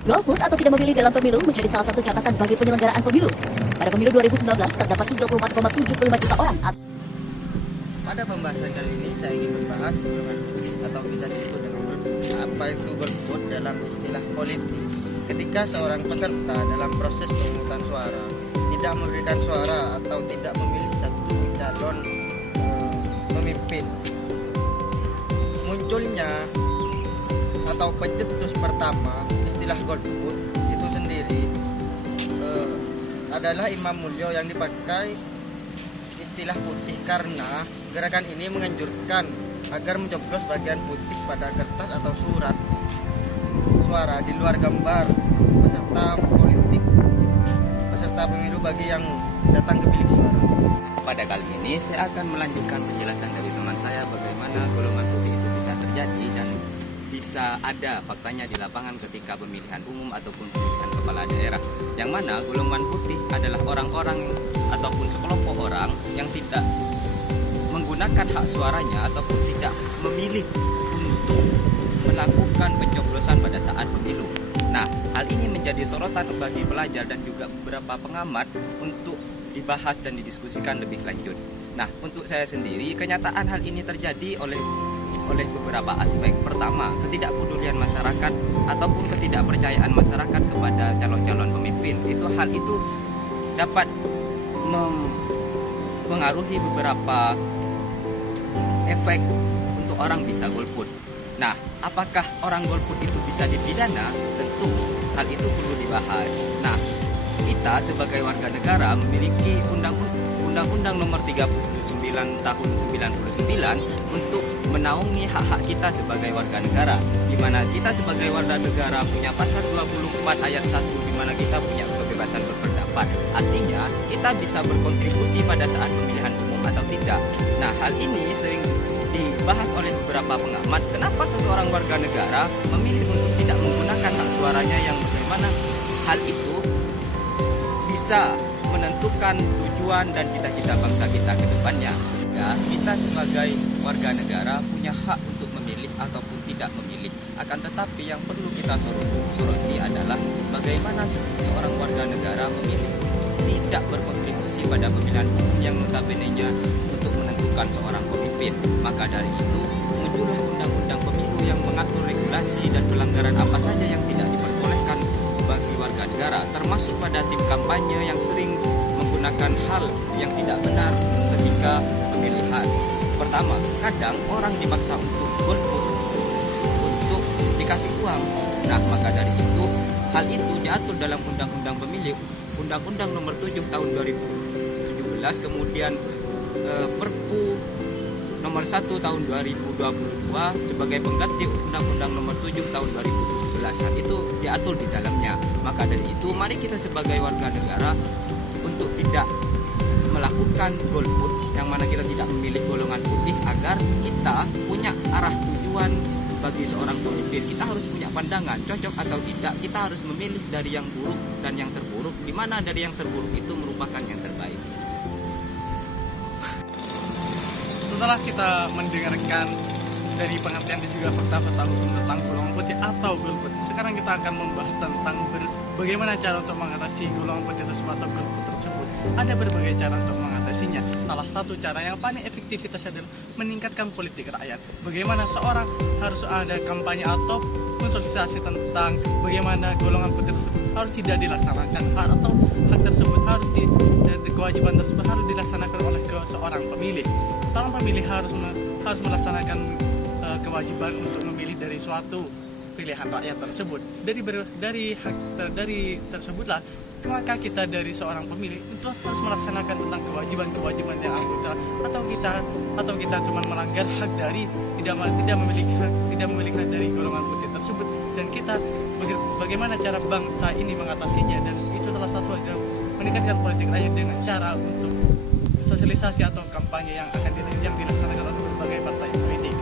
Golput atau tidak memilih dalam pemilu menjadi salah satu catatan bagi penyelenggaraan pemilu. Pada pemilu 2019 terdapat 34,75 juta orang. Pada pembahasan kali ini saya ingin membahas golongan putih atau bisa disebut dengan golput. Apa itu golput dalam istilah politik? Ketika seorang peserta dalam proses pemungutan suara tidak memberikan suara atau tidak memilih satu calon pemimpin, munculnya atau pencetus pertama istilah golput itu sendiri adalah Imam Mulyo yang dipakai istilah putih karena gerakan ini menganjurkan agar mencoblos bagian putih pada kertas atau surat suara di luar gambar peserta pemilu bagi yang datang ke bilik suara. Pada kali ini saya akan melanjutkan penjelasan dari teman saya bagaimana golongan putih itu bisa terjadi dan bisa ada faktanya di lapangan ketika pemilihan umum ataupun pemilihan kepala daerah, yang mana golongan putih adalah orang-orang ataupun sekelompok orang yang tidak menggunakan hak suaranya ataupun tidak memilih untuk melakukan pencoblosan pada saat pemilu. Nah, hal ini menjadi sorotan bagi pelajar dan juga beberapa pengamat untuk dibahas dan didiskusikan lebih lanjut. Nah, untuk saya sendiri, kenyataan hal ini terjadi oleh beberapa aspek. Pertama, ketidakpedulian masyarakat ataupun ketidakpercayaan masyarakat kepada calon-calon pemimpin. Hal itu dapat mengaruhi beberapa efek untuk orang bisa golput. Nah, apakah orang golput itu bisa dipidana? Tentu hal itu perlu dibahas. Nah, kita sebagai warga negara memiliki Undang-Undang Nomor 39 Tahun 99 untuk menaungi hak-hak kita sebagai warga negara, di mana kita sebagai warga negara punya pasal 24 ayat 1 di mana kita punya kebebasan berpendapat. Artinya, kita bisa berkontribusi pada saat pemilihan umum atau tidak. Nah, hal ini sering dibahas oleh beberapa pengamat. Kenapa seseorang warga negara memilih untuk tidak menggunakan hak suaranya, yang bagaimana hal itu bisa menentukan tujuan dan cita-cita bangsa kita ke depannya. Ya, kita sebagai warga negara punya hak untuk memilih ataupun tidak memilih. Akan tetapi yang perlu kita soroti adalah bagaimana seorang warga negara memilih tidak berkontribusi pada pemilihan umum yang notabene-nya untuk menentukan seorang pemimpin. Maka dari itu muncullah undang-undang pemilu yang mengatur regulasi dan pelanggaran apa saja yang tidak diperbolehkan bagi warga negara, termasuk pada tim kampanye yang sering menggunakan hal yang tidak benar ketika pemilihan. Pertama, kadang orang dipaksa untuk golput untuk dikasih uang. Nah, maka dari itu hal itu diatur dalam Undang-Undang Pemilu, Undang-Undang Nomor 7 Tahun 2017, kemudian Perpu Nomor 1 Tahun 2022 sebagai pengganti Undang-Undang Nomor 7 Tahun 2017. Hal itu diatur di dalamnya. Maka dari itu, mari kita sebagai warga negara untuk tidak melakukan golput, yang mana kita tidak memilih golongan putih, agar kita punya arah tujuan bagi seorang pemimpin. Kita harus punya pandangan, cocok atau tidak. Kita harus memilih dari yang buruk dan yang terburuk, di mana dari yang terburuk itu merupakan yang terbaik. Setelah kita mendengarkan dari pengertian dan juga fakta-fakta hukum tentang golongan putih atau golput, sekarang kita akan membahas tentang bagaimana cara untuk mengatasi golongan putih tersebut atau golput tersebut. Ada berbagai cara untuk mengatasinya. Salah satu cara yang paling efektivitas adalah meningkatkan politik rakyat. Bagaimana seorang harus ada kampanye atau konsolidasi tentang bagaimana golongan putih tersebut harus tidak dilaksanakan, atau hak tersebut harus kewajiban tersebut harus dilaksanakan oleh seorang pemilih. Seorang pemilih harus melaksanakan kewajiban untuk memilih dari suatu pilihan rakyat tersebut. Dari tersebutlah maka kita dari seorang pemilih itu harus melaksanakan tentang kewajiban yang anggota, atau kita cuma melanggar hak dari tidak memiliki hak dari golongan putih tersebut. Dan kita bagaimana cara bangsa ini mengatasinya, dan itu salah satu aja meningkatkan politik rakyat dengan cara untuk sosialisasi atau kampanye yang dilaksanakan oleh berbagai partai politik.